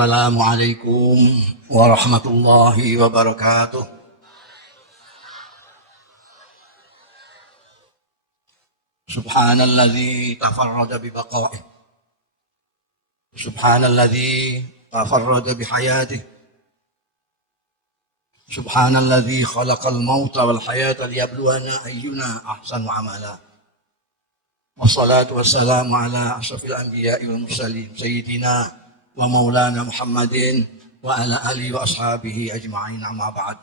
Assalamualaikum warahmatullahi wabarakatuh. Subhanalladzi tafarrada bi baqa'ih. Subhanalladzi tafarrada bi hayatih. Subhanalladzi khalaqal mauta wal hayata liyabluwana ayyuna ahsanu amala. Wassalatu wassalamu ala asyrafil anbiya'i wal mursalin sayyidina wa maulana Muhammadin wa ala alihi wa ashabihi ajma'in, amma ba'd.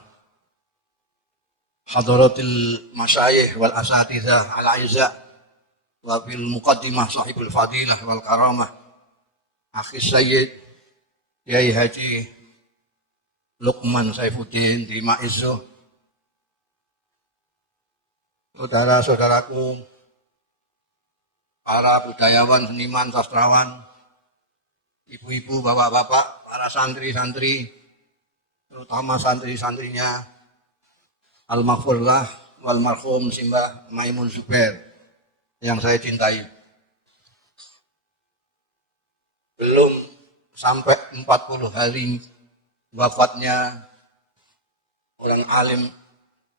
Hadaratil masyayikh wal asatizah al aizza wa bil muqaddimah sahibul fadilah wal karamah akhi sayyid Yai Haji Luqman Saifuddin di Ma'izzuh, saudara-saudaraku, para budayawan, seniman, sastrawan, ibu-ibu, bapak-bapak, para santri-santri, terutama santri-santrinya Al-Maghfurlah wal marhum Simbah Maimun Zubair yang saya cintai. Belum sampai 40 hari wafatnya orang alim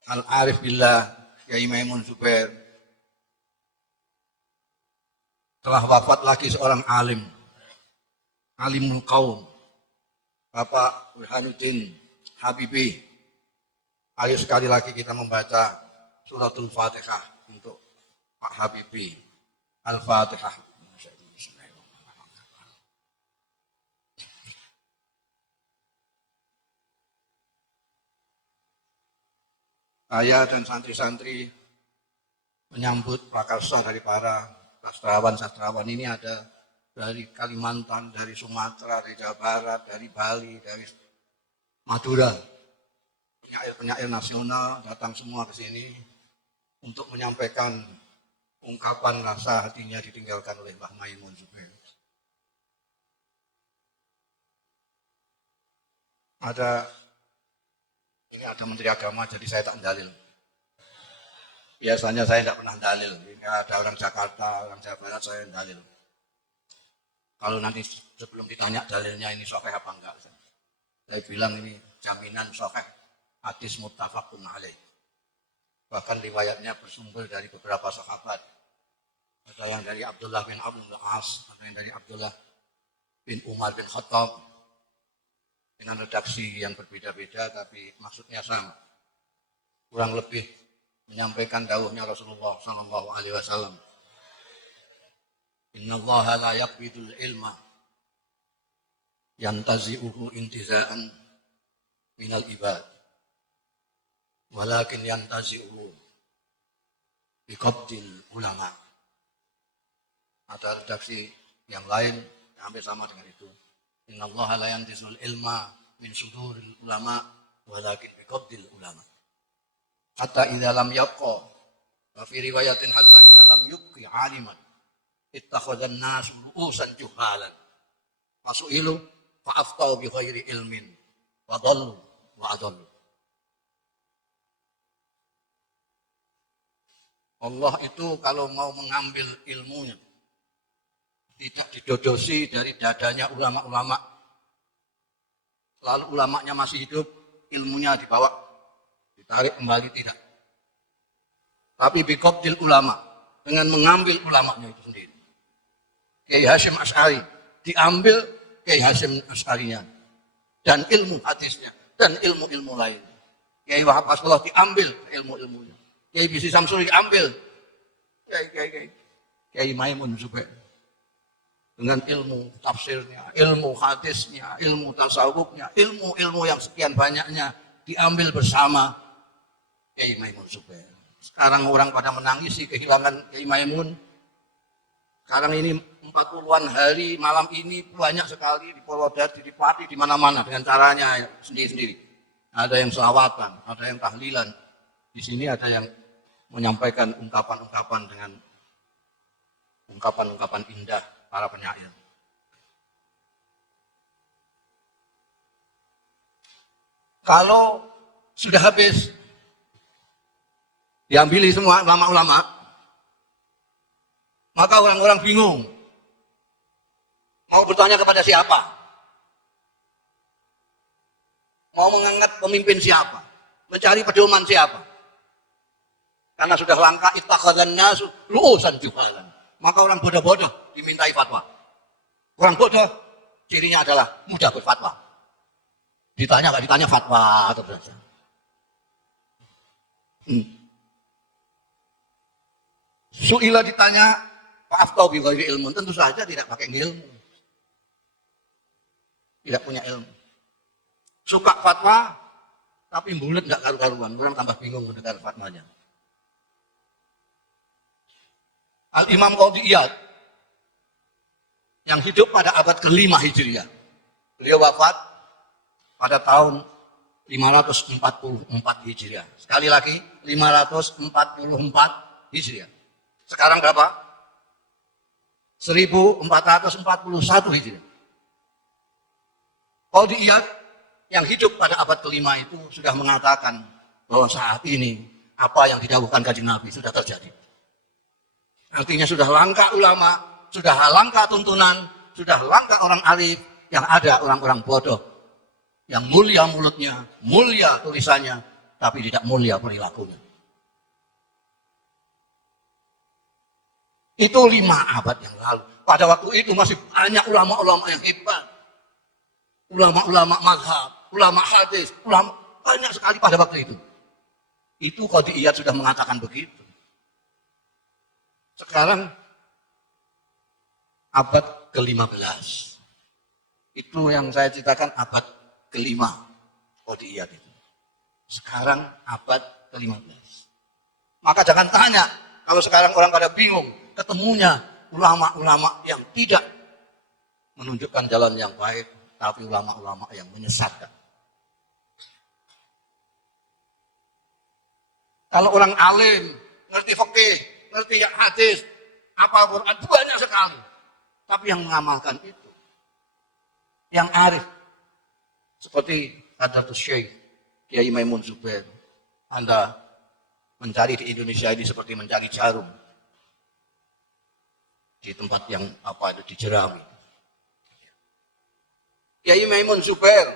Al-Arif Billah Kiai Maimun Zubair. Telah wafat lagi seorang alimul qaum, Bapak Burhanuddin Habibi. Ayo sekali lagi kita membaca suratul Fatihah untuk Pak Habibi. Al-Fatihah. Saya dan santri-santri menyambut prakarsa dari para sastrawan ini ada dari Kalimantan, dari Sumatera, dari Jawa Barat, dari Bali, dari Madura. Penyair-penyair nasional datang semua ke sini untuk menyampaikan ungkapan rasa hatinya ditinggalkan oleh Mbah Maimun Zubair. Ini ada Menteri Agama, jadi saya tak dalil. Biasanya saya tidak pernah dalil. Ini ada orang Jakarta, orang Jawa Barat, saya dalil. Kalau nanti sebelum ditanya dalilnya ini sahih apa enggak, saya bilang ini jaminan sahih, hadis muttafaqun alaih. Bahkan riwayatnya bersumber dari beberapa sahabat. Ada yang dari Abdullah bin Amr bin As, ada yang dari Abdullah bin Umar bin Khattab. Dengan redaksi yang berbeda-beda, tapi maksudnya sama. Kurang lebih menyampaikan dawuhnya Rasulullah SAW. Inna Allaha la yaqbidul ilma yantazi'uhu intiza'an minal ibad, walakin yantazi'uhu biqabdil ulama. Ada redaksi yang lain yang hampir sama dengan itu. Inna Allaha la yantizul ilma min suduril ulama walakin biqabdil ulama. Hatta idza lam yabqa, wa fi riwayatin hatta idza lam yubqi aliman ittakhadhan nas ru'usan juhalan fasu'ilu fa'aftau bi ghairi ilmin wa dhallu wa adallu. Allah itu kalau mau mengambil ilmunya tidak didodosi dari dadanya ulama-ulama. Lalu ulamanya masih hidup, ilmunya dibawa, ditarik kembali, tidak. Tapi biqabdil ulama, dengan mengambil ulamanya itu sendiri. Kiai Hasyim Asy'ari, diambil Kiai Hasyim Asy'arinya. Dan ilmu hadisnya, dan ilmu-ilmu lain. Kiai Wahab Asqalani diambil ilmu-ilmunya. Kiai Bisi Samsuri diambil. Kiai Maimun Zubair. Dengan ilmu tafsirnya, ilmu hadisnya, ilmu tasawufnya, ilmu-ilmu yang sekian banyaknya diambil bersama Kiai Maimun Zubair. Sekarang orang pada menangisi kehilangan Kiai Maimun. Sekarang ini 40-an hari, malam ini banyak sekali di Purwodadi, di Pati, di mana-mana dengan caranya sendiri-sendiri. Ada yang selawatan, ada yang tahlilan. Di sini ada yang menyampaikan ungkapan-ungkapan dengan ungkapan-ungkapan indah para penyair. Kalau sudah habis diambili semua ulama-ulama, maka orang-orang bingung mau bertanya kepada siapa. Mau mengangkat pemimpin siapa? Mencari pedoman siapa? Karena sudah langka ittakhadhan nasu ru'usan juhalan. Maka orang bodoh-bodoh dimintai fatwa. Orang bodoh cirinya adalah mudah berfatwa. Ditanya nggak ditanya fatwa terus saja. Su'ila ditanya fa'aftau bi ghairi ilmun, tentu saja tidak pakai ilmu. Tidak punya ilmu. Suka fatwa tapi bulat nggak karu-karuan, orang tambah bingung mendengar fatwanya. Al-Imam Qadhi Iyad yang hidup pada abad ke-5 Hijriah. Beliau wafat pada tahun 544 Hijriah. Sekali lagi 544 Hijriah. Sekarang berapa? 1441 Hijriah. Qadhi Iyad yang hidup pada abad ke-5 itu sudah mengatakan bahwa saat ini apa yang didhawuhkan Kanjeng Nabi sudah terjadi. Artinya sudah langka ulama, sudah langka tuntunan, sudah langka orang arif, yang ada orang-orang bodoh. Yang mulia mulutnya, mulia tulisannya, tapi tidak mulia perilakunya. Itu 5 abad yang lalu. Pada waktu itu masih banyak ulama-ulama yang hebat. Ulama-ulama mazhab, ulama hadis, ulama banyak sekali pada waktu itu. Itu Qadhi Iyad sudah mengatakan begitu. Sekarang abad ke-15. Itu yang saya ceritakan abad ke-5 Qadhi Iyad itu. Sekarang abad ke-15. Maka jangan tanya kalau sekarang orang pada bingung ketemunya ulama-ulama yang tidak menunjukkan jalan yang baik, tapi ulama-ulama yang menyesatkan. Kalau orang alim, ngerti fikih, ngerti hadis, apa Quran, banyak sekali. Tapi yang mengamalkan itu, yang arif, seperti Hadratus Syekh Kiai Maimun Zubair. Anda mencari di Indonesia ini seperti mencari jarum di tempat yang apa itu dijerami. Kiai Maimun Zubair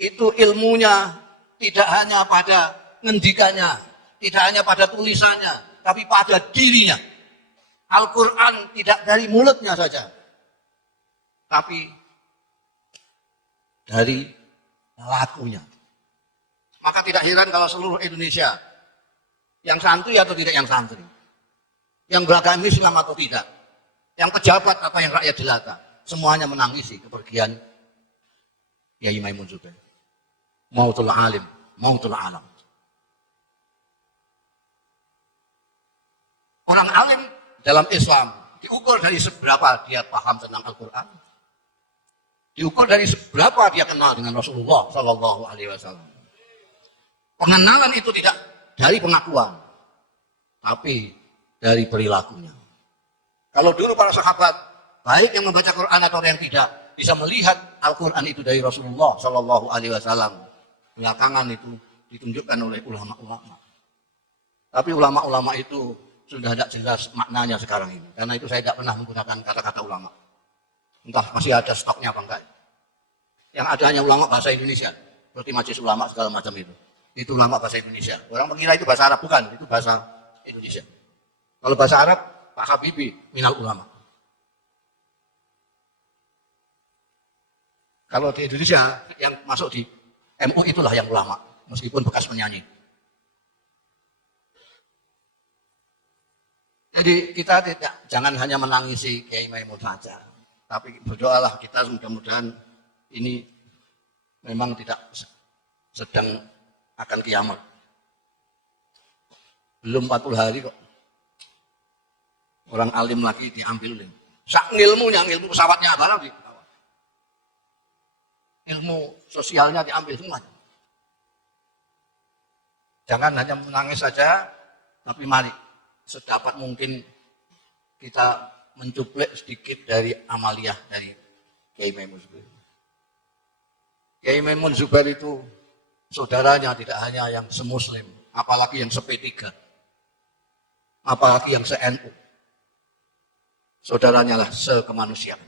itu ilmunya tidak hanya pada ngendikannya, tidak hanya pada tulisannya, tapi pada dirinya. Al-Quran tidak dari mulutnya saja, tapi dari lakunya. Maka tidak heran kalau seluruh Indonesia, yang santri atau tidak yang santri, yang beragama Islam atau tidak, yang pejabat atau yang rakyat jelata, semuanya menangisi kepergian Kiai Maimun Zubair. Mautul alim, mautul alam. Orang alim dalam Islam diukur dari seberapa dia paham tentang Al-Quran, diukur dari seberapa dia kenal dengan Rasulullah Sallallahu Alaihi Wasallam. Pengenalan itu tidak dari pengakuan, tapi dari perilakunya. Kalau dulu para sahabat, baik yang membaca Quran atau yang tidak, bisa melihat Al-Quran itu dari Rasulullah Sallallahu Alaihi Wasallam. Belakangan itu ditunjukkan oleh ulama-ulama. Tapi ulama-ulama itu sudah tidak jelas maknanya sekarang ini. Karena itu saya tidak pernah menggunakan kata-kata ulama. Entah masih ada stoknya apa enggak. Yang ada hanya ulama bahasa Indonesia. Seperti majelis ulama segala macam itu. Itu ulama bahasa Indonesia. Orang mengira itu bahasa Arab, bukan. Itu bahasa Indonesia. Kalau bahasa Arab, Pak Habibie minal ulama. Kalau di Indonesia, yang masuk di MU itulah yang ulama. Meskipun bekas penyanyi. Jadi kita jangan hanya menangisi Kiai Maimun saja, tapi berdoalah kita mudah-mudahan ini memang tidak sedang akan kiamat. Belum 40 hari kok. Orang alim lagi diambil. Sak ilmunya, ilmu pesawatnya barang di ilmu sosialnya diambil semua. Jangan hanya menangis saja, tapi mari sedapat mungkin kita mencuplik sedikit dari amaliyah dari Kiai Maimun Zubair. Kiai Maimun Zubair itu saudaranya tidak hanya yang semuslim, apalagi yang se-P3, apalagi yang se-NU. Saudaranya lah sekemanusiaan.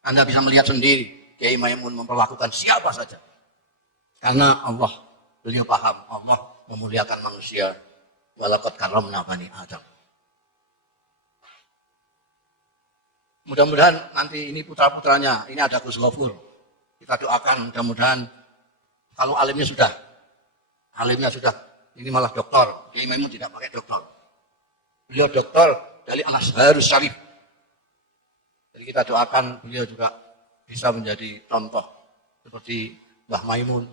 Anda bisa melihat sendiri Kiai Maimun memperlakukan siapa saja. Karena beliau paham, Allah memuliakan manusia. Walaqad karramna bani Adam. Mudah-mudahan nanti ini putra-putranya, ini ada Gus Ghafur. Kita doakan mudah-mudahan kalau alimnya sudah, ini malah doktor. Kiai Maimun tidak pakai doktor. Beliau doktor dari Al-Azhar Syarif. Jadi kita doakan beliau juga bisa menjadi contoh seperti Mbah Maimun.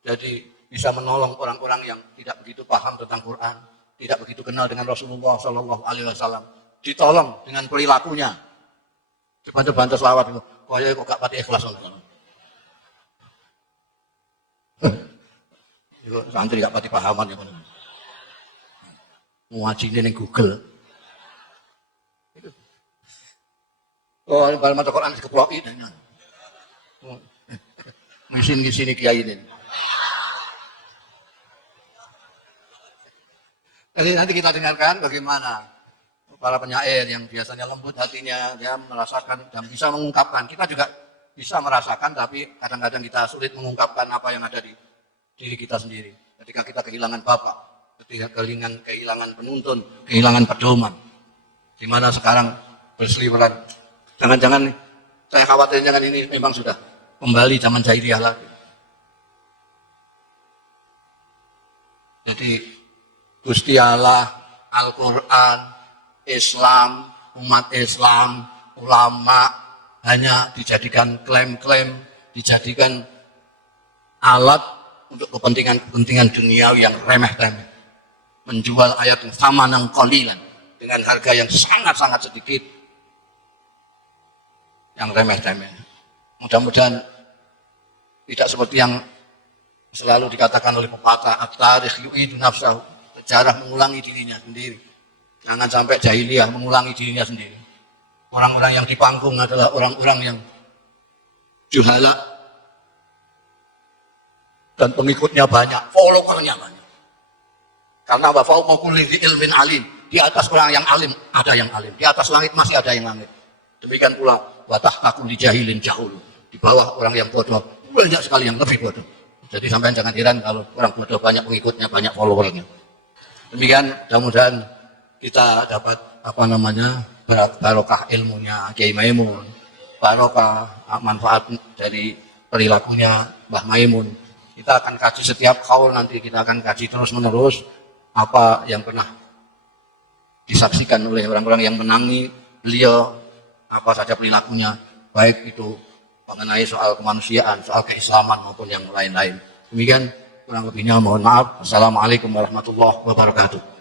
Jadi bisa menolong orang-orang yang tidak begitu paham tentang Quran, tidak begitu kenal dengan Rasulullah Shallallahu Alaihi Wasallam, ditolong dengan perilakunya. Coba-coba selawat itu, kaya kok gak pati ikhlas. Santri gak pati pahaman ya. Ngaji ini Google. Oh, kalau mata Quran dikeploi dan mesin di sini kiai ini. Jadi nanti kita dengarkan bagaimana para penyair yang biasanya lembut hatinya, dia merasakan dan bisa mengungkapkan. Kita juga bisa merasakan, tapi kadang-kadang kita sulit mengungkapkan apa yang ada di diri kita sendiri. Ketika kita kehilangan bapak, ketika kehilangan penuntun, kehilangan pedoman, di mana sekarang berseliweran. Jangan-jangan saya khawatir jangan ini memang sudah kembali zaman jahiliyah lagi. Jadi Gusti Allah, Al-Quran, Islam, umat Islam, ulama hanya dijadikan klaim-klaim, dijadikan alat untuk kepentingan duniawi yang remeh-temeh. Menjual ayat yang sama nang qalilan dengan harga yang sangat-sangat sedikit, yang remeh-temeh. Mudah-mudahan tidak seperti yang selalu dikatakan oleh pepatah, at-tarikh yu'idu nafsahu, sejarah mengulangi dirinya sendiri. Jangan sampai jahiliyah mengulangi dirinya sendiri. Orang-orang yang di panggung adalah orang-orang yang juhala dan pengikutnya banyak, followernya banyak. Karena apa? Fauqa kulli dzi ilmin alim. Di atas orang yang alim ada yang alim, di atas langit masih ada yang langit. Demikian pula watah aku di jahilin jahul. Di bawah orang yang bodoh banyak sekali yang lebih bodoh. Jadi sampai jangan heran kalau orang bodoh banyak pengikutnya, banyak followernya. Demikian, mudah-mudahan kita dapat barokah ilmunya Kiai Maimun, barokah manfaat dari perilakunya Mbah Maimun. Kita akan kaji setiap kaul, nanti kita akan kaji terus menerus apa yang pernah disaksikan oleh orang-orang yang menangi beliau, apa saja perilakunya, baik itu mengenai soal kemanusiaan, soal keislaman maupun yang lain-lain. Demikian kurang lebihnya mohon maaf. Assalamualaikum warahmatullahi wabarakatuh.